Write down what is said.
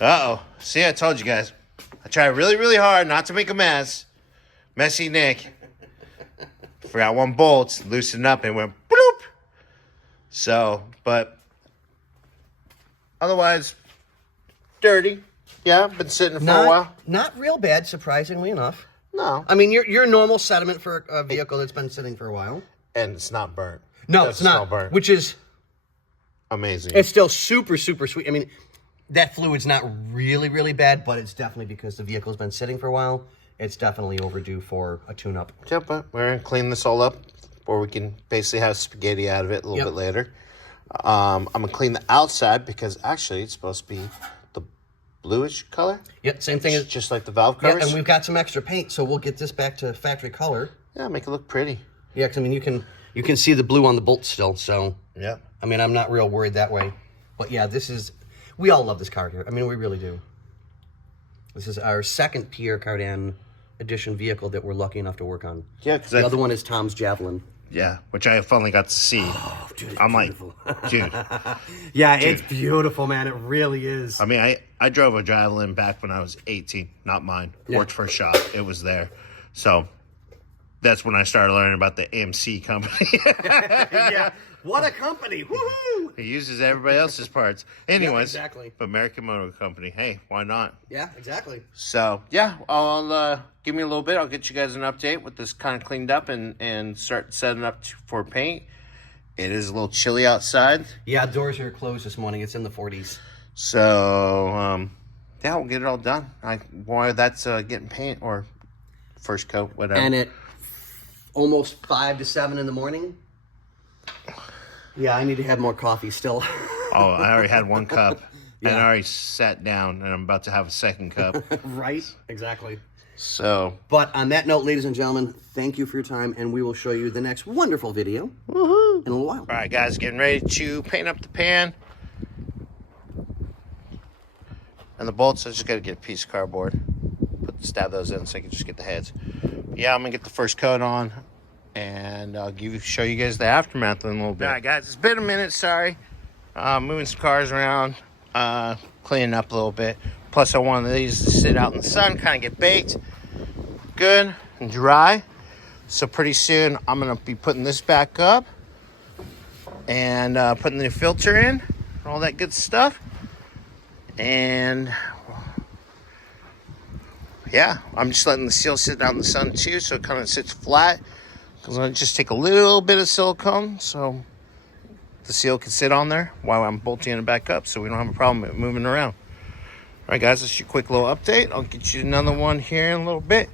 Uh-oh. See, I told you guys. I tried really, really hard not to make a mess. Messy Nick. Forgot one bolt, loosened up, and went bloop. So, but otherwise, dirty. Yeah, been sitting for a while. Not real bad, surprisingly enough. No. I mean, you're normal sediment for a vehicle that's been sitting for a while. And it's not burnt. No, it's not. Burnt. Which is amazing. It's still super, super sweet. I mean, that fluid's not really, really bad, but it's definitely because the vehicle's been sitting for a while. It's definitely overdue for a tune-up. Yeah, but we're going to clean this all up, or we can basically have spaghetti out of it a little bit later. I'm going to clean the outside because actually it's supposed to be the bluish color. Yep, same thing as just like the valve covers. Yeah, and we've got some extra paint, so we'll get this back to factory color. Yeah, make it look pretty. Yeah, because I mean, you can see the blue on the bolts still, so yeah. I mean, I'm not real worried that way. But yeah, we all love this car here. I mean, we really do. This is our second Pierre Cardin Edition vehicle that we're lucky enough to work on. Yeah, because the other one is Tom's Javelin. Yeah, which I finally got to see. Oh, dude, I'm beautiful. Like, dude. Yeah, it's beautiful, man. It really is. I mean, I drove a Javelin back when I was 18. Not mine. Yeah. Worked for a shop. It was there. So that's when I started learning about the AMC company. Yeah. What a company. Woohoo! It uses everybody else's parts. Anyways, yeah, exactly. American Motor Company. Hey, why not? Yeah, exactly. So, yeah, I'll give me a little bit. I'll get you guys an update with this kind of cleaned up and start setting up for paint. It is a little chilly outside. Yeah, doors are closed this morning. It's in the 40s. So, yeah, we'll get it all done. Boy, that's getting paint or first coat, whatever. And at almost 5 to 7 in the morning. Yeah, I need to have more coffee still. Oh, I already had one cup. Yeah. And I already sat down, and I'm about to have a second cup. Right? Exactly. So. But on that note, ladies and gentlemen, thank you for your time, and we will show you the next wonderful video in a little while. All right, guys, getting ready to paint up the pan. And the bolts, I just got to get a piece of cardboard. Stab those in so I can just get the heads. Yeah, I'm going to get the first coat on. And I'll show you guys the aftermath in a little bit. All right, guys, it's been a minute, sorry. Moving some cars around, cleaning up a little bit. Plus, I wanted these to sit out in the sun, kind of get baked. Good and dry. So pretty soon, I'm going to be putting this back up. And putting the filter in. All that good stuff. And yeah, I'm just letting the seal sit out in the sun too, so it kind of sits flat. Because I'm going to just take a little bit of silicone so the seal can sit on there while I'm bolting it back up so we don't have a problem moving around. All right, guys, that's your quick little update. I'll get you another one here in a little bit.